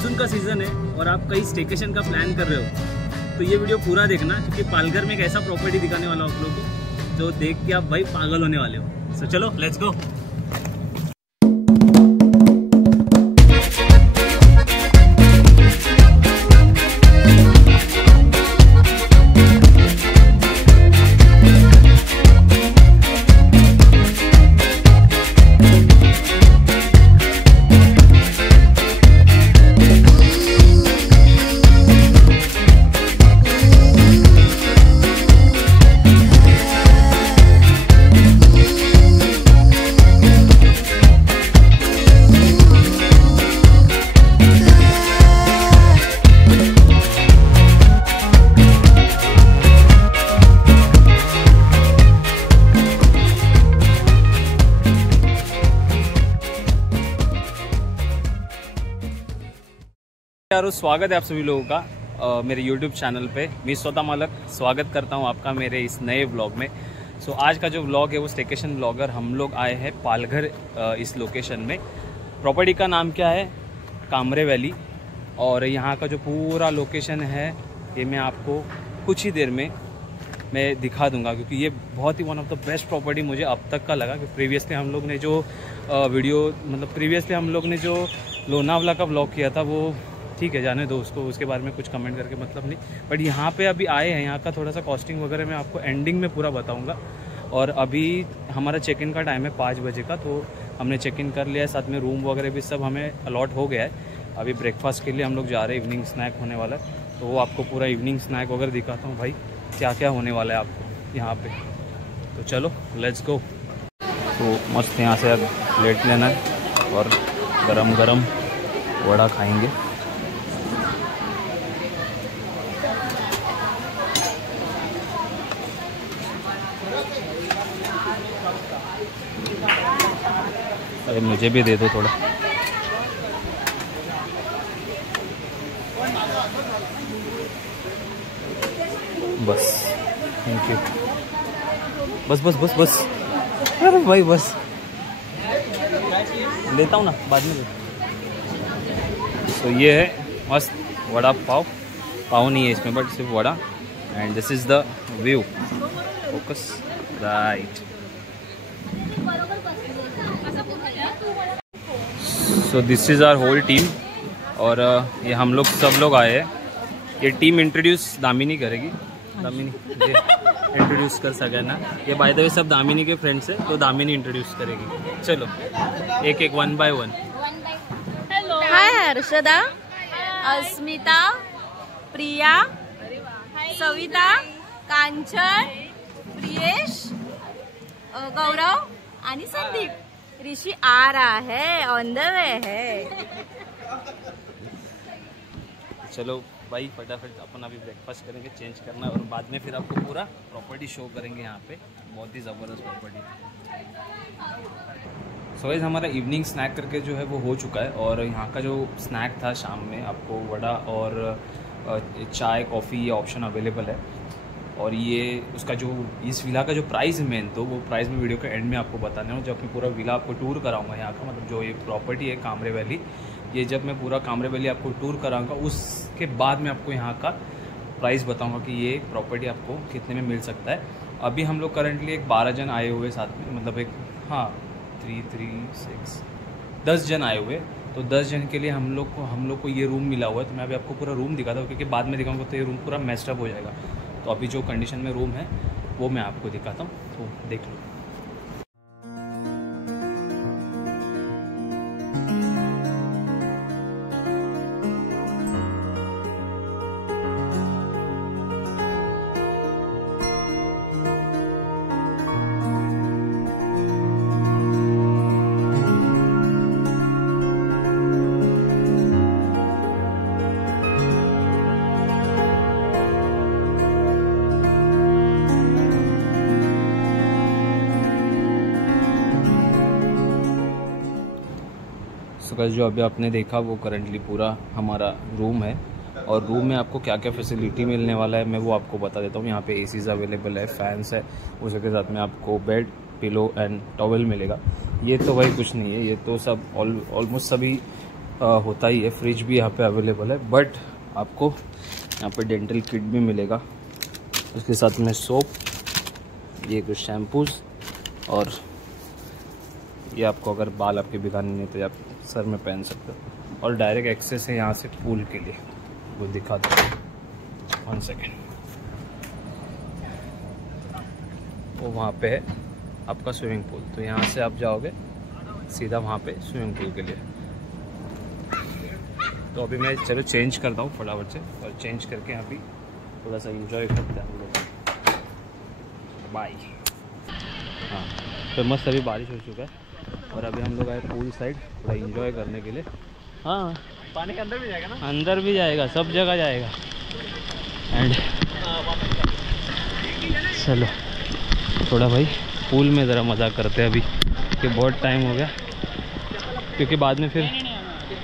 मानसून का सीज़न है और आप कहीं स्टेकेशन का प्लान कर रहे हो तो ये वीडियो पूरा देखना, क्योंकि पालघर में एक ऐसा प्रॉपर्टी दिखाने वाला हूँ आप लोगों को जो देख के आप भाई पागल होने वाले हो। सो चलो लेट्स गो। यारो स्वागत है आप सभी लोगों का मेरे YouTube चैनल पे। मैं स्वतः मालक स्वागत करता हूँ आपका मेरे इस नए व्लॉग में। सो आज का जो व्लॉग है वो स्टेकेशन व्लॉगर, हम लोग आए हैं पालघर इस लोकेशन में। प्रॉपर्टी का नाम क्या है? कामरे वैली। और यहाँ का जो पूरा लोकेशन है ये मैं आपको कुछ ही देर में मैं दिखा दूँगा, क्योंकि ये बहुत ही one of the best property मुझे अब तक का लगा। कि प्रीवियसली हम लोग ने जो लोनावला का व्लॉग किया था वो ठीक है, जाने दो उसको, उसके बारे में कुछ कमेंट करके मतलब नहीं। बट यहाँ पे अभी आए हैं, यहाँ का थोड़ा सा कॉस्टिंग वगैरह मैं आपको एंडिंग में पूरा बताऊँगा। और अभी हमारा चेक इन का टाइम है 5 बजे का, तो हमने चेक इन कर लिया है, साथ में रूम वगैरह भी सब हमें अलॉट हो गया है। अभी ब्रेकफास्ट के लिए हम लोग जा रहे हैं, इवनिंग स्नैक होने वाला है, तो वो आपको पूरा इवनिंग स्नैक वगैरह दिखाता हूँ भाई क्या क्या होने वाला है आपको यहाँ पर। तो चलो लेट्स गो। तो मस्त यहाँ से प्लेट लेना है और गरम गरम वड़ा खाएंगे। अरे मुझे भी दे दो थोड़ा। बस थैंक यू। बस बस बस बस, अरे भाई बस लेता हूँ ना बाद में। तो ये है मस्त वड़ा पाव। पाव नहीं है इसमें बट सिर्फ vada. And this is the view. Focus right. So this is our whole team. और ये हम लोग सब लोग आए हैं। ये टीम इंट्रोड्यूस दामिनी करेगी। दामिनी इंट्रोड्यूस कर सके ना। ये बाय द वे सब दामिनी के फ्रेंड्स हैं, तो दामिनी इंट्रोड्यूस करेगी। चलो एक एक 1 by 1। हाय हर्षदा, अस्मिता, प्रिया, सविता, कांचन, प्रियेश, गौरव आणि संदीप। ऋषि आ रहा है, ऑन द वे है। चलो भाई फटाफट अपन अभी ब्रेकफास्ट करेंगे, चेंज करना है और बाद में फिर आपको पूरा प्रॉपर्टी शो करेंगे यहाँ पे। बहुत ही ज़बरदस्त प्रॉपर्टी। सो गाइस हमारा इवनिंग स्नैक करके जो है वो हो चुका है। और यहाँ का जो स्नैक था शाम में, आपको वड़ा और चाय कॉफ़ी ये ऑप्शन अवेलेबल है। और ये उसका जो इस विला का जो प्राइस है मेन, तो वो प्राइस में वीडियो के एंड में आपको बताने हूँ, जब मैं पूरा विला आपको टूर कराऊंगा यहाँ का। मतलब जो ये प्रॉपर्टी है कामरे वैली, ये जब मैं पूरा कामरे वैली आपको टूर कराऊंगा उसके बाद मैं आपको यहाँ का प्राइस बताऊंगा कि ये प्रॉपर्टी आपको कितने में मिल सकता है। अभी हम लोग करंटली एक 12 जन आए हुए साथ में, मतलब एक 10 जन आए हुए। तो 10 जन के लिए हम लोग को ये रूम मिला हुआ है। तो मैं अभी आपको पूरा रूम दिखाता हूँ, क्योंकि बाद में दिखाऊंगा तो ये रूम पूरा मेस्ड अप हो जाएगा। तो अभी जो कंडीशन में रूम है वो मैं आपको दिखाता हूँ, तो देख लो। जो अभी आपने देखा वो करंटली पूरा हमारा रूम है। और रूम में आपको क्या क्या फैसिलिटी मिलने वाला है मैं वो आपको बता देता हूँ। यहाँ पे एसीज अवेलेबल है, फैंस है, उसके साथ में आपको बेड, पिलो एंड टॉवल मिलेगा। ये तो भाई कुछ नहीं है, ये तो सब ऑलमोस्ट सभी होता ही है। फ्रिज भी यहाँ पे अवेलेबल है, बट आपको यहाँ पे डेंटल किट भी मिलेगा, उसके साथ में सोप, ये कुछ शैम्पूज़, और ये आपको अगर बाल आपके भिगाने नहीं तो आप सर में पहन सकते हो। और डायरेक्ट एक्सेस है यहाँ से पूल के लिए, वो दिखा दो 1 सेकेंड। वो वहाँ पे है आपका स्विमिंग पूल, तो यहाँ से आप जाओगे सीधा वहाँ पे स्विमिंग पूल के लिए। तो अभी मैं चलो चेंज करता हूँ फटाफट से, और चेंज करके अभी थोड़ा सा एंजॉय करते हैं हम लोग। बाय। हाँ, तो मस्त अभी बारिश हो चुका है और अभी हम लोग आए पूल साइड थोड़ा एंजॉय करने के लिए। हाँ, पानी के अंदर भी जाएगा ना? अंदर भी जाएगा, सब जगह जाएगा। एंड चलो थोड़ा भाई पूल में ज़रा मज़ा करते हैं अभी, कि बहुत टाइम हो गया, क्योंकि बाद में फिर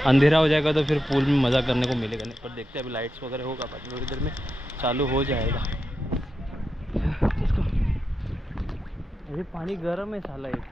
अंधेरा हो जाएगा तो फिर पूल में मज़ा करने को मिलेगा नहीं। पर देखते हैं अभी लाइट्स वगैरह होगा, बाद में थोड़ी देर में चालू हो जाएगा। अरे पानी गर्म है साला एक।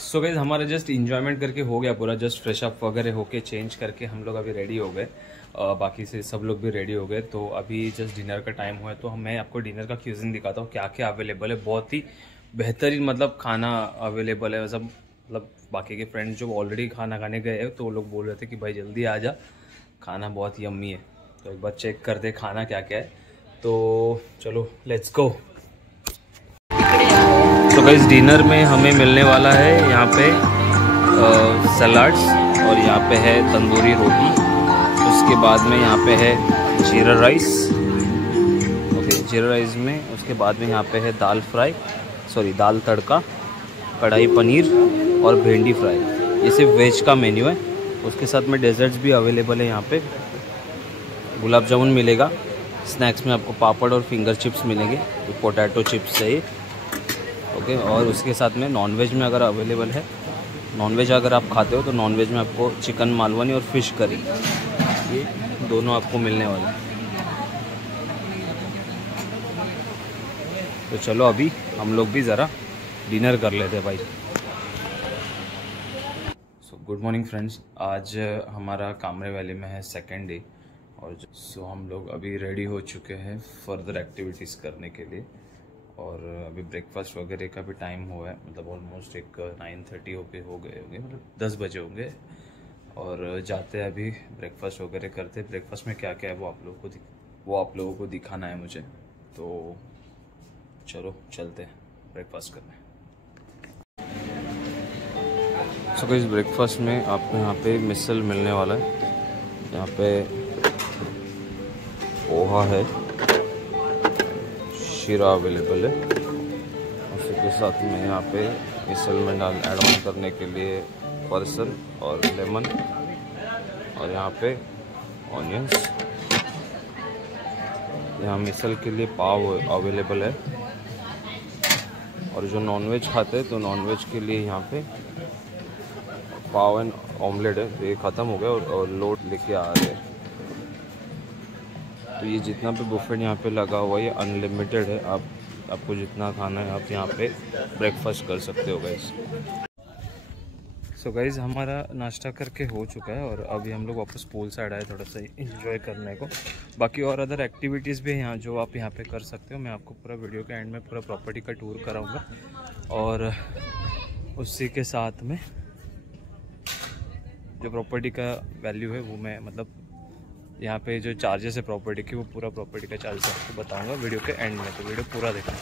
सो गाइस हमारा जस्ट इंजॉयमेंट करके हो गया पूरा, जस्ट फ्रेश अप वगैरह होके चेंज करके हम लोग अभी रेडी हो गए। बाकी से सब लोग भी रेडी हो गए, तो अभी जस्ट डिनर का टाइम हुआ है। तो मैं आपको डिनर का क्यूजिन दिखाता हूँ क्या क्या अवेलेबल है। बहुत ही बेहतरीन मतलब खाना अवेलेबल है। सब मतलब बाकी के फ्रेंड्स जो ऑलरेडी खाना खाने गए हैं तो वो लोग बोल रहे थे कि भाई जल्दी आ जा, खाना बहुत यम्मी है। तो एक बार चेक करते खाना क्या क्या है। तो चलो लेट्स गो। तो गाइस डिनर में हमें मिलने वाला है यहाँ पे सलाड्स, और यहाँ पे है तंदूरी रोटी, उसके बाद में यहाँ पे है जीरा राइस, ओके जीरा राइस में, उसके बाद में यहाँ पे है दाल फ्राई, सॉरी दाल तड़का, कढ़ाई पनीर और भिंडी फ्राई। ये सिर्फ वेज का मेन्यू है। उसके साथ में डेजर्ट्स भी अवेलेबल है। यहाँ पे गुलाब जामुन मिलेगा, स्नैक्स में आपको पापड़ और फिंगर चिप्स मिलेंगे, तो पोटैटो चिप्स है ये, ओके। और उसके साथ में नॉनवेज में अगर अवेलेबल है, नॉनवेज अगर आप खाते हो तो नॉनवेज में आपको चिकन मालवनी और फिश करी, ये दोनों आपको मिलने वाले हैं। तो चलो अभी हम लोग भी ज़रा डिनर कर लेते हैं भाई। सो गुड मॉर्निंग फ्रेंड्स, आज हमारा कामरे वैली में है सेकेंड डे, और सो हम लोग अभी रेडी हो चुके हैं फर्दर एक्टिविटीज़ करने के लिए। और अभी ब्रेकफास्ट वगैरह का भी टाइम हुआ है, मतलब ऑलमोस्ट एक 9:30 हो गए होंगे, मतलब 10 बजे होंगे। और जाते हैं अभी ब्रेकफास्ट वगैरह करते हैं। ब्रेकफास्ट में क्या क्या है वो आप लोगों को दिखाना है मुझे, तो चलो चलते हैं ब्रेकफास्ट करने। सो इस ब्रेकफास्ट में आपको यहाँ पे मिसल मिलने वाला है। यहाँ पे पोहा है, शीरा अवेलेबल है, उसी के साथ में यहाँ पे मिसल में ऐड ऑन करने के लिए पर्सन और लेमन, और यहाँ पे ऑनियंस। यहाँ मिसल के लिए पाव अवेलेबल है, और जो नॉनवेज खाते हैं तो नॉनवेज के लिए यहाँ पे पाव एंड ऑमलेट है। ये ख़त्म हो गया और लोड लेके आ रहे हैं। तो ये जितना भी बुफेट यहाँ पे लगा हुआ है ये अनलिमिटेड है, आपको जितना खाना है आप यहाँ पे ब्रेकफास्ट कर सकते हो गाइस। सो गाइस हमारा नाश्ता करके हो चुका है और अभी हम लोग वापस पूल साइड आए थोड़ा सा एंजॉय करने को। बाकी और अदर एक्टिविटीज़ भी हैं यहाँ जो आप यहाँ पे कर सकते हो। मैं आपको पूरा वीडियो के एंड में पूरा प्रॉपर्टी का टूर कराऊंगा और उसी के साथ में जो प्रॉपर्टी का वैल्यू है वो मैं मतलब यहाँ पे जो चार्जेस है प्रॉपर्टी की वो पूरा प्रॉपर्टी का चार्जेस आपको बताऊँगा वीडियो के एंड में, तो वीडियो पूरा देखना।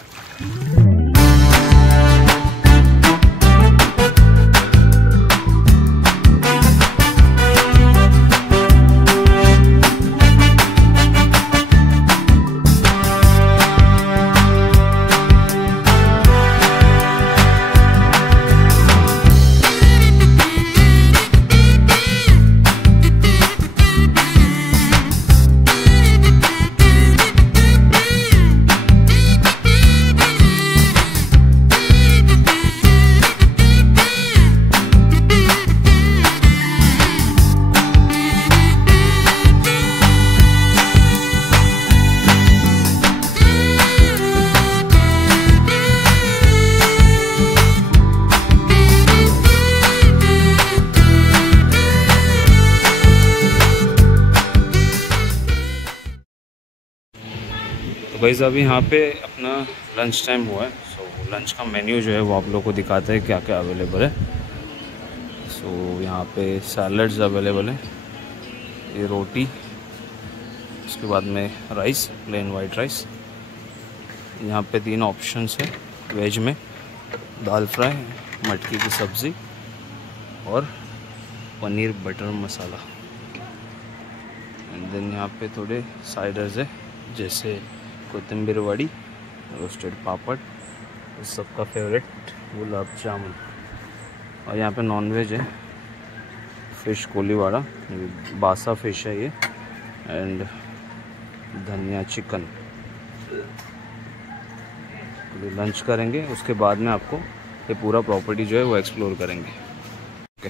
तो गाइस अभी यहाँ पे अपना लंच टाइम हुआ है। सो लंच का मेन्यू जो है वो आप लोगों को दिखाते हैं क्या क्या अवेलेबल है। सो यहाँ पे सैलड्स अवेलेबल है, ये रोटी, उसके बाद में राइस, प्लेन वाइट राइस। यहाँ पे 3 ऑप्शंस है वेज में, दाल फ्राई, मटकी की सब्ज़ी और paneer butter masala. And then यहाँ पे थोड़े साइडर्स है जैसे कोथिंबीर वड़ी, रोस्टेड पापड़, सबका फेवरेट गुलाब जामुन। और यहाँ पे नॉनवेज है, फ़िश कोलीवाड़ा, बासा फ़िश है ये, एंड धनिया चिकन। तो लंच करेंगे उसके बाद में आपको ये पूरा प्रॉपर्टी जो है वो एक्सप्लोर करेंगे। ओके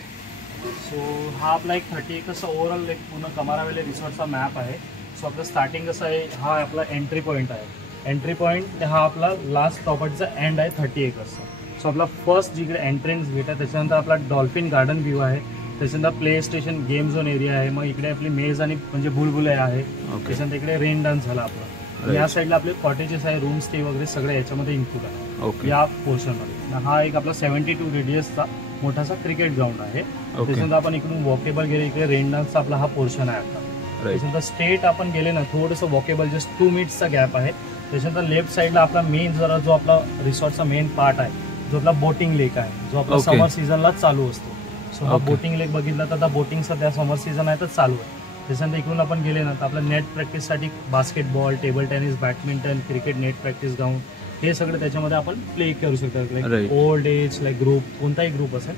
सो हा आपला एक 30 एकरचा ओव्हरऑल एक पूर्ण कमारावेले रिसॉर्टचा मॅप आहे। सो आपलं स्टार्टिंग कसं आहे, हा आपला एंट्री पॉईंट आहे। एंट्री पॉईंट हा आपला लास्ट प्रॉपर्टीचा एंड आहे 30 एकरचा। सो आपला फर्स्ट जिकडे एंट्रन्स गेट आहे त्याच्यानंतर आपला डॉल्फिन गार्डन व्ह्यू आहे, त्याच्यानंतर play station game zone area आहे, मग इकडे आपली मेज आणि म्हणजे बुलबुले आहे, त्याच्यानंतर इकडे रेन डान्स झाला आपला। या साईडला आपले कॉटेजेस आहे, रूम स्टे वगैरे सगळे याच्यामध्ये इन्क्लूड आहे या पोर्शनमध्ये। हा एक आपला 72 रेडियसचा मोठासा क्रिकेट ग्राउंड आहे। त्याच्यानंतर आपण इकडून वॉकेबल गेले, इकडे रेन डान्सचा आपला हा पोर्शन आहे आपला। त्याच्यानंतर स्ट्रेट आपण गेले ना थोडंसं वॉकेबल जस्ट 2 मिनिट्सचा गॅप आहे। त्याच्यानंतर लेफ्ट साईडला आपला मेन जरा जो आपला रिसॉर्टचा मेन पार्ट आहे जो आपला बोटिंग लेक आहे, जो आपला समर सीझनला चालू असतो। सो हा बोटिंग लेक बघितला तर आता बोटिंग सध्या समर सीझन आहे तर चालू आहे। त्याच्यानंतर इकडून आपण गेले ना तर आपला नेट प्रॅक्टिससाठी basketball, table tennis, badminton, cricket net practice ground हे सगळं त्याच्यामध्ये आपण प्ले करू शकतो। Like old age, like group, कोणताही ग्रुप असेल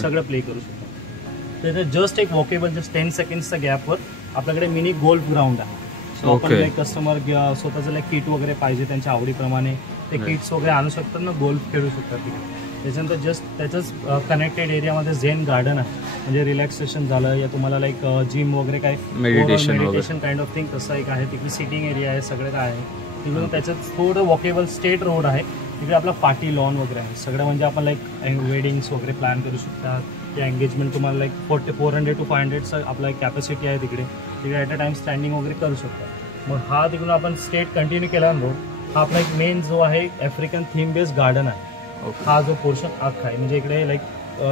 सगळं प्ले करू शकतो। त्याच्यात जस्ट एक वॉकेबल जस्ट 10 सेकंड्सच्या गॅपवर आपल्याकडे मिनी गोल्फ ग्राउंड आहे। सो आपण लाईक कस्टमर स्वतःचं लाईक किट वगैरे पाहिजे त्यांच्या आवडीप्रमाणे ते किट्स वगैरे आणू शकतात ना, गोल्फ खेळू शकतात तिकडे। त्याच्यानंतर जस्ट त्याच्याच कनेक्टेड एरियामध्ये झेन गार्डन आहे, म्हणजे रिलॅक्सेशन झालं या तुम्हाला लाईक जिम वगैरे काय मेडिटेशन काइंड ऑफ थिंग तसं एक आहे। तिकडे सिटिंग एरिया आहे, सगळं काय आहे तिकडून। त्याच्यात थोडं वॉकेबल स्टेट रोड आहे, तिकडे आपला पार्टी लॉन वगैरे आहे सगळं, म्हणजे आपण लाईक वेडिंग्स वगैरे प्लॅन करू शकतात या एंगेजमेंट तुम्हाला लाईक 400 to 500 आपला एक कॅपॅसिटी आहे तिकडे ॲट अ टाइम स्टँडिंग वगैरे करू शकतात। मग हा तिकडून आपण स्टेट कंटिन्यू केला ना रोड, हा आपला एक मेन जो आहे आफ्रिकन थीम बेस्ड गार्डन आहे। हा जो पोर्शन अख्खा आहे म्हणजे इकडे लाईक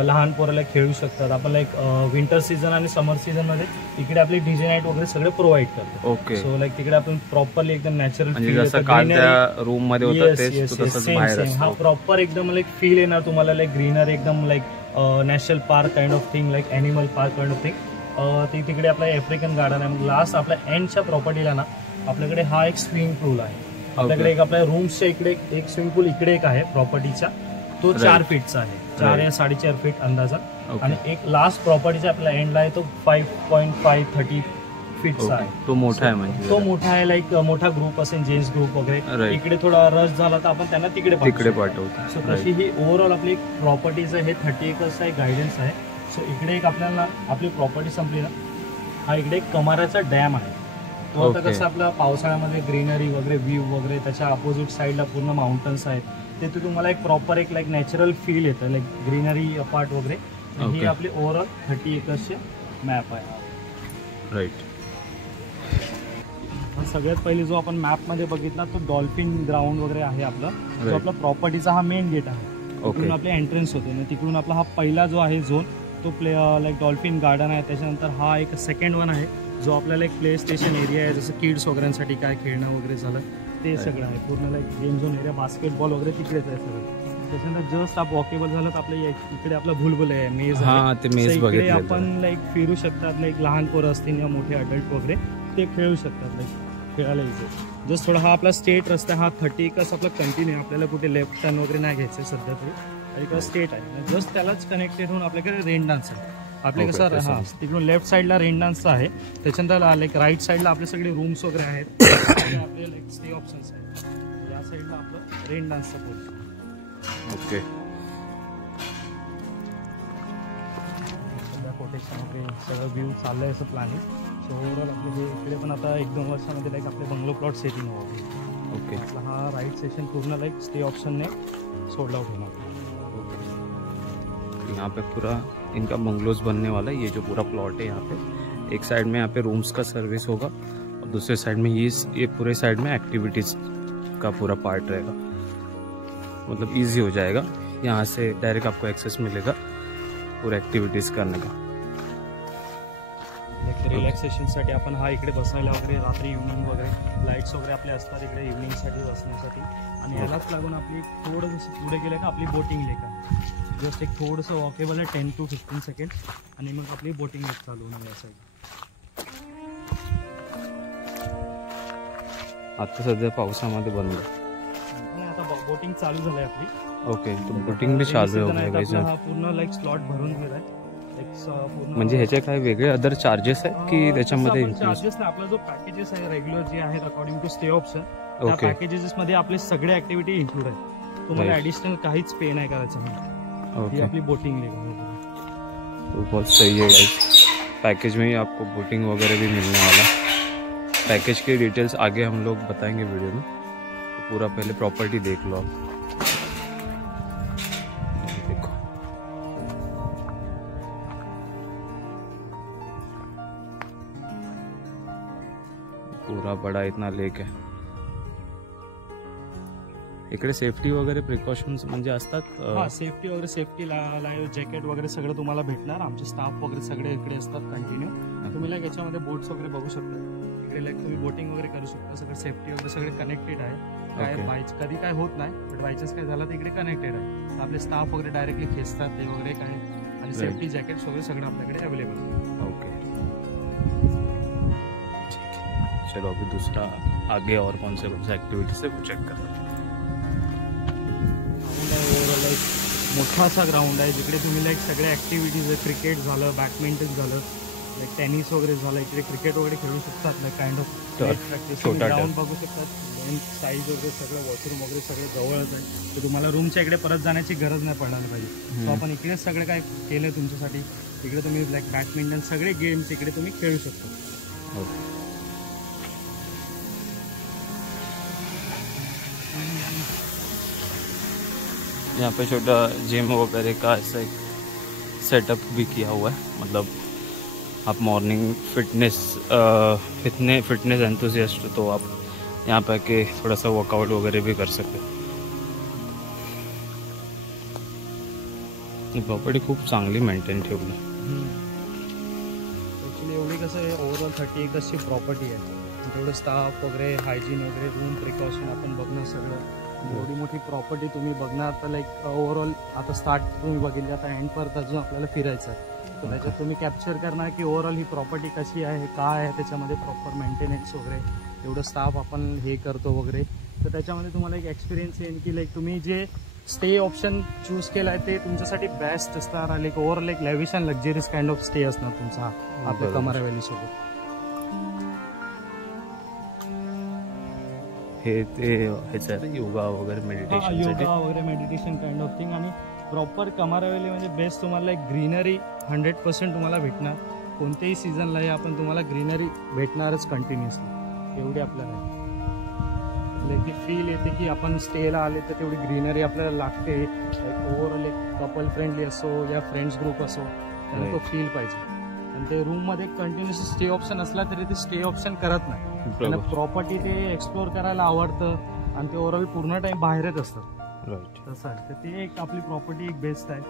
लहान पोराला खेळू शकतात आपण। लाईक विंटर सीझन आणि समर सीझन मध्ये इकडे आपली डीजे नाईट वगैरे सगळे प्रोव्हाइड करतो। सो लाईक तिकडे आपण प्रॉपरली एकदम नॅचरल रूम मध्ये हा प्रॉपर एकदम लाईक फील येणार तुम्हाला, लाईक ग्रीनर एकदम like national park kind of thing, like animal park kind of thing. तिकडे आपला आफ्रिकन गार्डन आहे। लास्ट आपल्या एंडच्या प्रॉपर्टीला ना आपल्याकडे हा एक स्विमिंग पूल आहे। आपल्याकडे एक आपल्या रूम्सच्या इकडे एक स्विमिंग पूल इकडे एक आहे प्रॉपर्टीचा, तो 4 फीटचा आहे, 4 या 4.5 फीट अंदाजा। आणि एक लास्ट प्रॉपर्टीचा आपला एंडला आहे तो 5.5-30 फीटचा आहे। तो मोठा आहे, म्हणजे तो मोठा आहे, लाईक मोठा ग्रुप असेल जेंट्स ग्रुप वगैरे, इकडे थोडा रश झाला तर आपण त्यांना तिकडे पाठवतो। सो तशी ही ओव्हरऑल आपली प्रॉपर्टीचं हे 30 एकर्सचा एक गायडन्स आहे। सो इकडे एक आपल्याला आपली प्रॉपर्टी संपली ना, हा इकडे एक कमाराचा डॅम आहे। तो आता कसं आपलं पावसाळ्यामध्ये ग्रीनरी वगैरे व्ह्यू वगैरे, त्याच्या अपोजिट साईडला पूर्ण माउंटन्स आहेत, ते तुम्हाला एक प्रॉपर एक लाईक नॅचरल फील येतं, लाईक ग्रीनरी अपार्ट वगैरे. ही आपली ओव्हरऑल 30 एकर्सचे मॅप आहे. राईट. सगळ्यात पहिले जो आपण मॅपमध्ये बघितला तो डॉल्फिन ग्राउंड वगैरे आहे आपला. जो आपला प्रॉपर्टीचा हा मेन गेट आहे. तिकडून आपले एंट्रन्स होते आणि तिकडून आपला हा पहिला जो आहे झोन तो लाईक डॉल्फिन गार्डन आहे. त्याच्यानंतर हा एक सेकंड वन आहे जो आपल्याला एक प्ले स्टेशन एरिया आहे, जसं किड्स वगैरेसाठी काय खेळणं वगैरे झालं ते सगळं आहे. पूर्ण like game zone area, basketball वगैरे तिकडेच आहे सगळं. त्याच्यानंतर जस्ट आप वॉकेबल झालं तर आपल्या इकडे आपला भुलभुल आहे, मेज आहे. इकडे आपण लाईक फिरू शकतात, लाईक लहान पोरं असतील या मोठे अडल्ट वगैरे ते खेळू शकतात, लाईक खेळायला इथे. जस्ट थोडा हा आपला स्टेट रस्ता, हा 30 एकर्स आपला कंटिन्यू, आपल्याला कुठे लेफ्ट टर्न वगैरे नाही घ्यायचं सध्या तरी. आणि स्टेट आहे जस्ट त्यालाच कनेक्टेड होऊन आपल्याकडे रेन डान्स आहे. आपले कसं हा तिकडून लेफ्ट साईडला रेन डान्सचं आहे, त्याच्यानंतर लाईक राईट साईडला आपले सगळे रूम्स वगैरे आहेत, आपले लाईक स्टे ऑप्शन्स आहेत. या साईडला आपलं रेन डान्सचं पोर्शन. ओके. सध्या कोटेशन वगैरे सगळं व्ह्यू चाललं आहे असं प्लॅनिंग. सो ओव्हरऑल आपले हे इकडे पण आता 1-2 वर्षामध्ये लाईक आपले बंगलो प्लॉट सेटिंग व्हावं. ओके. हा राईट सेशन पूर्ण लाईक स्टे ऑप्शनने सोल्ड आउट होणार. यहाँ पे पूरा इनका बंगलोज बनने वाला है. ये जो पूरा प्लॉट है यहाँ पे, एक साइड में यहाँ पे रूम्स का सर्विस होगा और दूसरे साइड में ये पूरे साइड में एक्टिविटीज़ का पूरा पार्ट रहेगा. मतलब इजी हो जाएगा, यहाँ से डायरेक्ट आपको एक्सेस मिलेगा पूरा ॲक्टिव्हिटीज करने का. रिलॅक्सेशनसाठी आपण हा इकडे बसायला वगैरे, रात्री इव्हनिंग वगैरे लाईट्स वगैरे आपले असतात इकडे इव्हनिंगसाठी बसण्यासाठी. आणि यालाच लागून आपली थोडंसं पुढे गेलं का आपली बोटिंग लेक आहे. जस्ट एक थोडंसं वॉकेबल आहे 10 to 15 सेकंड आणि मग आपली बोटिंग लेक चालू होणार या साईड. आता सध्या पावसामध्ये बंद आणि आता बोटिंग चालू झाली आपली. ओके. तो बोटिंग भी चालू आहे. हा पूर्ण लाईक स्लॉट भरून गेलाय. म्हणजे ह्याचे काय वेगळे अदर चार्जेस आहेत की त्याच्यामध्ये? चार्जेस नाही, आपला जो पॅकेजेस आहे रेग्युलर जे आहेत अकॉर्डिंग टू स्टे ऑप्शन, त्या पॅकेजेस मध्ये आपले सगळे ऍक्टिव्हिटी इन्क्लूड आहे. तुम्हाला ऍडिशनल काहीच पे नाही करायचं नाही. ही आपली बोटिंग लेक आहे. तो बहुत सही है गाइस. पैकेज में ही आपको बोटिंग वगैरह भी मिलने वाला. पैकेज के डिटेल्स आगे हम लोग बताएंगे वीडियो में. तो पूरा पहले प्रॉपर्टी देख लो आप. देखो पूरा बड़ा इतना लेक है. इकडे सेफ्टी वगैरे प्रिकॉशन्स म्हणजे असतात. हा, सेफ्टी वगैरे, सेफ्टी लाईव्ह जॅकेट वगैरे सगळं तुम्हाला भेटणार. आमचे स्टाफ वगैरे सगळे इकडे असतात कंटिन्यू. तुम्ही लाईक याच्यामध्ये बोट्स वगैरे बघू शकता. इकडे लाईक तुम्ही बोटिंग वगैरे करू शकता. सगळं सेफ्टी वगैरे सगळे कनेक्टेड आहे. काय कधी काय होत नाही, बट बायचान्स काय झालं तर इकडे कनेक्टेड आहे. आपले स्टाफ वगैरे डायरेक्टली खेचतात ते वगैरे काय. आणि सेफ्टी जॅकेट्स वगैरे सगळं आपल्याकडे अवेलेबल आहे. ओके. चलो अभी दूसरा आगे और कौन से एक्टिविटीज है वो चेक करते हैं. ओव्हरऑल एक मोठासा ग्राउंड आहे जिकडे तुम्ही लाईक सगळे ॲक्टिव्हिटीज आहे. क्रिकेट झालं, बॅडमिंटन झालं, लाईक टेनिस वगैरे झालं. इकडे क्रिकेट वगैरे खेळू शकतात. Like kind of practice ground बघू शकतात. साईज वगैरे सगळं, वॉशरूम वगैरे सगळं जवळच आहे. तर तुम्हाला रूमच्या इकडे परत जाण्याची गरज नाही पडणार पाहिजे. सो आपण इकडेच सगळं काय केलं तुमच्यासाठी. इकडे तुम्ही लाईक बॅडमिंटन सगळे गेम्स इकडे तुम्ही खेळू शकता. यहाँ पे छोटा जिम वगैरह का ऐसा एक सेटअप भी किया हुआ है. मतलब आप मॉर्निंग फिटनेस एंथुसियास्ट तो आप यहाँ पे आके थोड़ा सा वर्कआउट वगैरह भी कर सकते. प्रॉपर्टी खूप चांगली मेंटेन ठेवली. ॲक्च्युली एवढी कसं आहे, ओव्हरऑल 30 एकर्सची प्रॉपर्टी आहे. तेवढं स्टाफ वगैरे, हायजीन वगैरे, रूम प्रिकॉशन आपण बघणं सगळं. एवढी मोठी प्रॉपर्टी तुम्ही बघणार तर लाईक ओव्हरऑल आता स्टार्ट तुम्ही बघितली, आता एंडपर्यंत अजून आपल्याला फिरायचं आहे. तर त्याच्यात तुम्ही कॅप्चर करणार की ओव्हरऑल ही प्रॉपर्टी कशी आहे, काय आहे, त्याच्यामध्ये प्रॉपर मेंटेनन्स वगैरे, एवढं स्टाफ आपण हे करतो वगैरे. तर त्याच्यामध्ये तुम्हाला एक एक्सपिरियन्स येईल की लाईक तुम्ही जे स्टे ऑप्शन चूज केला आहे ते तुमच्यासाठी बेस्ट असणार. लाईक ओव्हरऑल एक lavish and luxurious kind of stay असणार तुमचा आपल्या कमारा व्हॅली सोबत. हे ते ह्याचं आहे योगा वगैरे, मेडिटेशन, योगा वगैरे, मेडिटेशन काइंड ऑफ थिंग. आणि प्रॉपर कमारा व्हॅली म्हणजे बेस्ट तुम्हाला एक ग्रीनरी 100% तुम्हाला भेटणार. कोणत्याही सीझनलाही आपण तुम्हाला ग्रीनरी भेटणारच कंटिन्युअसली. एवढी आपल्याला लाईक ती फील येते की आपण स्टेला आले तर तेवढी ग्रीनरी आपल्याला लागते. लाईक ओव्हरऑल एक कपल फ्रेंडली असो या फ्रेंड्स ग्रुप असो त्यांना तो फील पाहिजे. आणि ते रूममध्ये कंटिन्युअस स्टे ऑप्शन असला तरी ते स्टे ऑप्शन करत नाही. त्यांना प्रॉपर्टी ते एक्सप्लोअर करायला आवडतं आणि ते ओव्हरऑल पूर्ण टाइम बाहेरच असतात. तसं आहे. तर ते एक आपली प्रॉपर्टी एक बेस्ट आहे.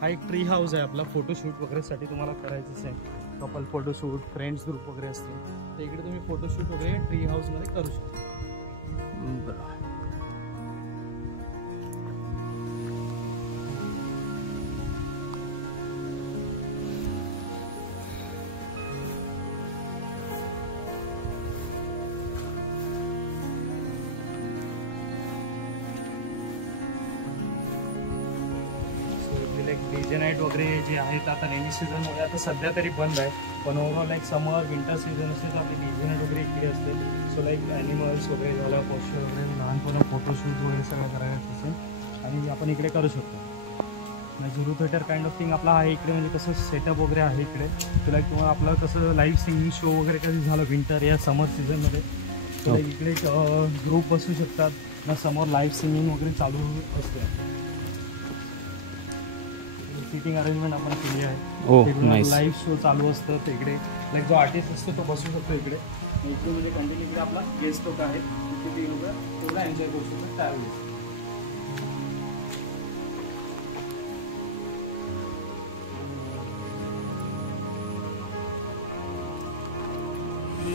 हा एक ट्री हाऊस आहे आपला फोटोशूट वगैरेसाठी तुम्हाला करायचंच आहे. कपल फोटोशूट फ्रेंड्स ग्रुप वगैरे असते तर इकडे तुम्ही फोटोशूट वगैरे ट्री हाऊसमध्ये करू शकता. डीजे नाईट वगैरे जे आहेत आता रेनी सीझनमध्ये आता सध्या तरी बंद आहे. पण overall like summer winter season असते तर आपली डीजे नाईट वगैरे इकडे असते. सो लाईक ॲनिमल्स वगैरे झालं पोस्टर वगैरे लहानपणा फोटोशूट वगैरे सगळं करायचं असेल आणि आपण इकडे करू शकतो. झुरू थिएटर काइंड ऑफ थिंग आपला आहे इकडे. म्हणजे कसं सेटअप वगैरे आहे इकडे. तर लाईक तुम्हाला आपलं कसं लाईव्ह सिंगिंग शो वगैरे कधी झालं विंटर या समर सीझनमध्ये तर इकडे ग्रुप बसू शकतात ना. समोर लाईव्ह सिंगिंग वगैरे चालू असते. सिटिंग अरेंजमेंट आपण केली आहे. लाईव्ह शो चालू असतं तर इकडे लाईक जो आर्टिस्ट असतो तो बसू शकतो इकडे. इकडे म्हणजे कंटिन्यू इकडे आपला गेस्ट लोक आहेत तिथे ते लोक तेवढा एन्जॉय करू शकतात त्यावेळेस.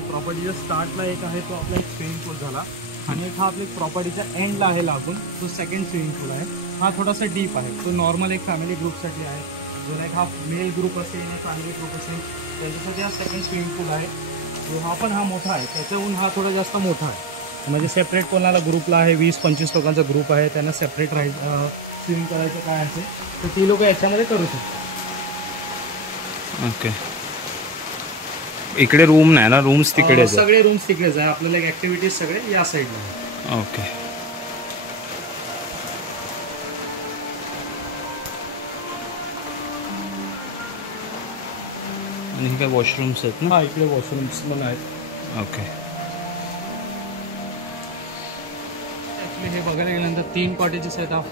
प्रॉपर्टीच्या स्टार्टला एक आहे तो आपला एक स्विमिंग पूल झाला आणि एक हा आपल्या प्रॉपर्टीच्या एंडला आहे लागून तो सेकंड स्विमिंग पूल आहे. हा थोडासा डीप आहे. तो नॉर्मल एक फॅमिली ग्रुपसाठी आहे. जो लाईक हा मेल ग्रुप असेल आणि फॅमिली ग्रुप असेल त्यांच्यासाठी हा सेकंड स्विमिंग पूल आहे. जो हा पण हा मोठा आहे. त्याच्याहून हा थोडा जास्त मोठा आहे. म्हणजे सेपरेट कोणाला ग्रुपला आहे 20-25 लोकांचा ग्रुप आहे त्यांना सेपरेट स्विमिंग करायचं काय असेल तर ती लोक याच्यामध्ये करू शकतात. ओके. इकडे रूम नाही ना. रूम्स तिकडे सगळे रूम्स तिकडेच आहे. आपल्याला एक ऍक्टिव्हिटीज सगळे या साईडला. ओके. आणि हे काय वॉशरूम्स आहेत ना. हा इकडे वॉशरूम्स पण आहेत. ओके. ॲक्च्युली हे बघायला गेल्यानंतर 3 कॉटेजेस आहेत. 1,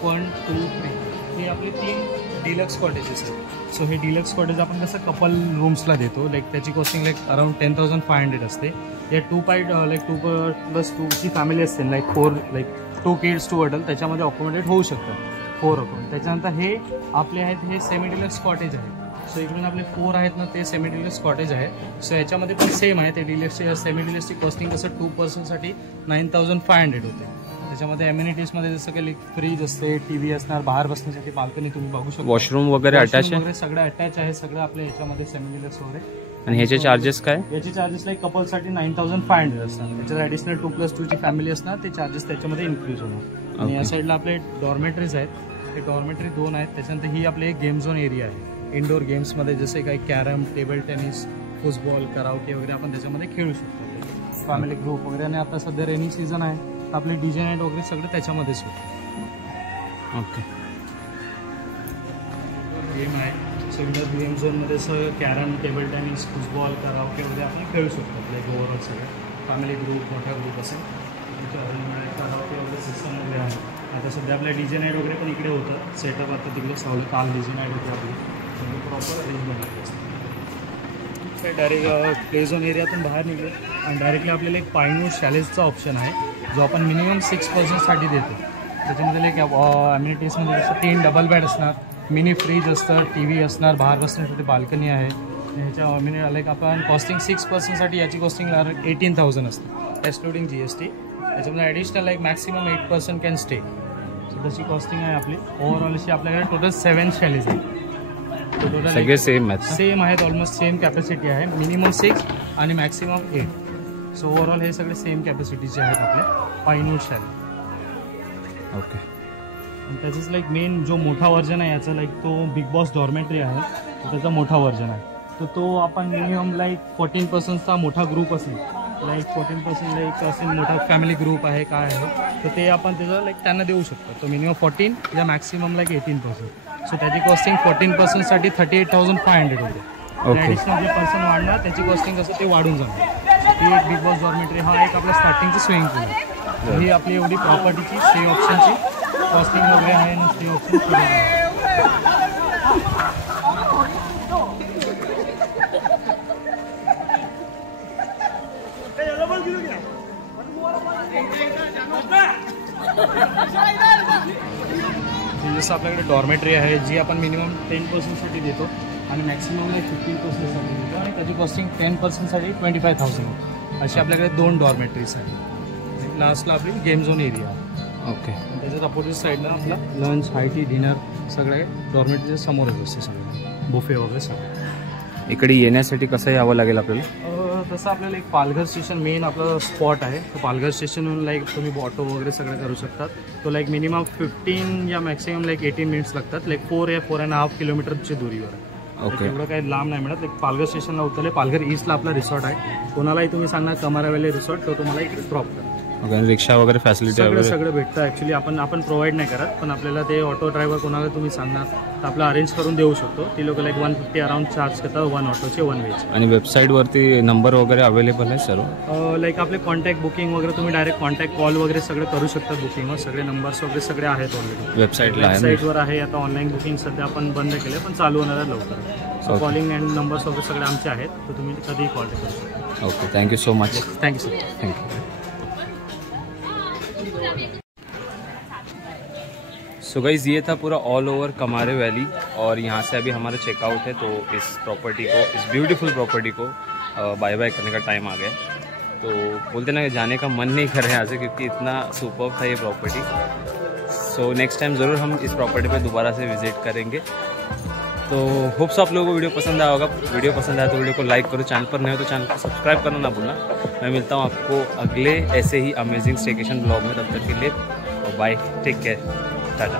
2, 3 हे आपले 3 डिलक्स कॉटेजेस आहेत. सो हे डिलक्स कॉटेज आपण कसं कपल रूम्सला देतो. लाईक त्याची कॉस्टिंग लाईक अराउंड 10,500 असते. हे 2+2 ची फॅमिली असते लाईक 4 लाईक 2 किड्स 2 अडल्ट त्याच्यामध्ये अकोमोडेट होऊ शकतात 4 अकाउंट. त्याच्यानंतर हे आपले आहेत हे सेमी डिलक्स कॉटेज आहे. सो इकडून आपले 4 आहेत ना ते सेमी डिलक्स कॉटेज आहे. सो याच्यामध्ये पण सेम आहे. ते डिलक्सची सेमी डिलक्सची कॉस्टिंग कसं 2 पर्सनसाठी 9,500 होते. त्याच्यामध्ये अम्युनिटीजमध्ये जसं काही फ्रीज असते TV असणार बाहेर बसण्यासाठी बाल्कनी तुम्ही बघू शकता. वॉशरूम वगैरे अटॅच आहे. सगळं अटॅच आहे सगळं आपल्या याच्यामध्ये सेमी डिलक्स वगैरे. आणि ह्याचे चार्जेस काय. याचे चार्जेस लाईक कपलसाठी 9,500 असतात. त्याच्यात ॲडिशनल 2+2 ची फॅमिली असणार ते चार्जेस त्याच्यामध्ये इन्क्रीज होणार. आणि या साईडला आपले डॉर्मेटरीज आहेत. हे डॉर्मेटरी 2 आहेत. त्याच्यानंतर ही आपली एक गेम झोन एरिया आहे. इंडोर गेम्समध्ये जसे काही carrom table tennis football karaoke वगैरे आपण त्याच्यामध्ये खेळू शकतो फॅमिली ग्रुप वगैरे. आणि आता सध्या रेनी सीझन आहे तर आपले डीजे नाईट वगैरे सगळं त्याच्यामध्येच होतं. ओके. गेम आहे. सो इंडोर गेम झोनमध्ये सगळं carrom table tennis football karaoke वगैरे आपण खेळू शकतो. लाईक ओव्हरऑल सगळं फॅमिली ग्रुप मोठा ग्रुप असेल कराओके वगैरे सिस्टम वगैरे आहे. आता सध्या आपल्या डीजे नाईट वगैरे पण इकडे होतं सेटअप. आता तिकडे सावलं काल डीजे नाईट होती आपली. प्रॉपर अरेंजमेंट असते. डायरेक्ट प्ले झोन एरियातून बाहेर निघलो आणि डायरेक्टली आपल्याला एक पाईनवूड शॅलेजचा ऑप्शन आहे जो आपण मिनिमम 6 पर्सनसाठी देतो. त्याच्यामध्ये लाईक अम्युनिटीजमध्ये जसं 3 डबल बेड असणार मिनी फ्रीज असतं TV असणार बाहेर बसण्यासाठी बाल्कनी आहे. ह्याच्या लाईक आपण कॉस्टिंग 6 पर्सनसाठी याची कॉस्टिंग 18,000 असते एक्सक्लुडिंग GST. त्याच्यामध्ये additional like maximum 8 person can stay. So तशी कॉस्टिंग आहे आपली. ओव्हरऑल अशी आपल्याकडे टोटल 7 शॅलेज आहे. टोटल सगळे सेम आहेत. ऑलमोस्ट सेम कॅपॅसिटी आहे. मिनिमम 6 आणि मॅक्सिमम 8. सो ओव्हरऑल हे सगळे सेम कॅपॅसिटीचे आहेत आपले पाईनवूड शॅलेज. ओके. आणि त्याचंच लाईक मेन जो मोठा व्हर्जन आहे याचा लाईक तो बिग बॉस डॉर्मेटरी आहे तो त्याचा मोठा व्हर्जन आहे. तर तो आपण मिनिमम लाईक 14 पर्सनचा मोठा ग्रुप असेल लाईक 14% लाईक असेल मोठा फॅमिली ग्रुप आहे काय आहे तर ते आपण त्याचं लाईक त्यांना देऊ शकतो. तो मिनिमम 14 या मॅक्सिमम लाईक 18%. सो त्याची कॉस्टिंग 14%साठी 38,500 होते. ॲडिशनल जे पर्सन वाढणार त्याची कॉस्टिंग कसं ते वाढून जाणार. ही एक बिग बॉस डॉर्मेटरी, हा एक आपल्या स्टार्टिंगचं स्विमिंग पूल आहे. ही आपली एवढी प्रॉपर्टीची स्टे ऑप्शनची कॉस्टिंग वगैरे आहे ना, स्टे ऑप्शन जसं आपल्याकडे डॉर्मेटरी आहे जी आपण मिनिमम 10%साठी देतो आणि मॅक्सिमम 15%साठी देतो आणि त्याची कॉस्टिंग 10%साठी 25,000 अशी आपल्याकडे 2 डॉर्मेटरीज आहेत. लास्टला आपली गेम झोन एरिया. ओके. त्याच्यात अपोजिट साईडला आपला लंच, हाय टी, डिनर सगळे डॉर्मेटरीच्या समोरच असते, सगळे बुफे वगैरे सगळं. इकडे येण्यासाठी कसं यावं लागेल आपल्याला? तसं आपल्याला एक पालघर स्टेशन मेन आपलं स्पॉट आहे. तो पालघर स्टेशनहून लाईक तुम्ही ऑटो वगैरे सगळं करू शकतात. तो लाईक मिनिमम 15 या मॅक्सिमम लाईक 18 मिनिट्स लागतात. लाईक 4 या 4.5 किलोमीटरची दुरीवर आहे. ओके. एवढं काही लांब नाही मिळत. एक पालघर स्टेशनला उतरले, पालघर ईस्टला आपला रिसॉर्ट आहे. कोणालाही तुम्ही सांगणार कमारा व्हॅली रिसॉर्ट, तो तुम्हाला इकडे ड्रॉप करा. ओके. रिक्षा वगैरे फॅसिलिटी सगळं भेटतं. ॲक्च्युली आपण प्रोव्हाइड नाही करत, पण आपल्याला ते ऑटो ड्रायव्हर कोणाला तुम्ही सांगणार तर आपलं अरेंज करून देऊ शकतो. ती लोक लाईक 150 अराउंड चार्ज करतात 1 ऑटोचे 1 वेचे. आणि वेबसाईटवरती नंबर वगैरे अवेलेबल आहे सर्व? लाईक आपले कॉन्टॅक्ट बुकिंग वगैरे तुम्ही डायरेक्ट कॉन्टॅक्ट कॉल वगैरे सगळे करू शकतात. बुकिंगवर सगळे नंबर्स वगैरे सगळे आहेत ऑलरेडी वेबसाईटवर आहे. आता ऑनलाईन बुकिंग सध्या आपण बंद केले, पण चालू होणार आहे लवकर. सो कॉलिंग अँड नंबर्स वगैरे सगळे आमचे आहेत, तर तुम्ही कधीही कॉन्टॅक्ट करू शकता. Okay. Thank you so much. Thank you sir. Thank you. So guys, ये था पूरा ऑल ओवर कमारे वैली और यहाँ से अभी हमारा चेकआउट है. तो इस प्रॉपर्टी को, इस ब्यूटीफुल प्रॉपर्टी को बाय बाय करने का टाइम आ गया. तो बोलते ना कि जाने का मन नहीं कर रहा है यहाँ से, क्योंकि इतना सुपर्ब था ये प्रॉपर्टी. सो नेक्स्ट टाइम ज़रूर हम इस प्रॉपर्टी पे दोबारा से विजिट करेंगे. तो होप्स आप लोगों को वीडियो पसंद आया होगा. वीडियो पसंद आया तो वीडियो को लाइक करो, चैनल पर नए हो तो चैनल को सब्सक्राइब करना ना भूलना. मैं मिलता हूँ आपको अगले ऐसे ही अमेजिंग स्टेकेशन ब्लॉग में. तब तक के लिए बाय, टेक केयर, टाटा.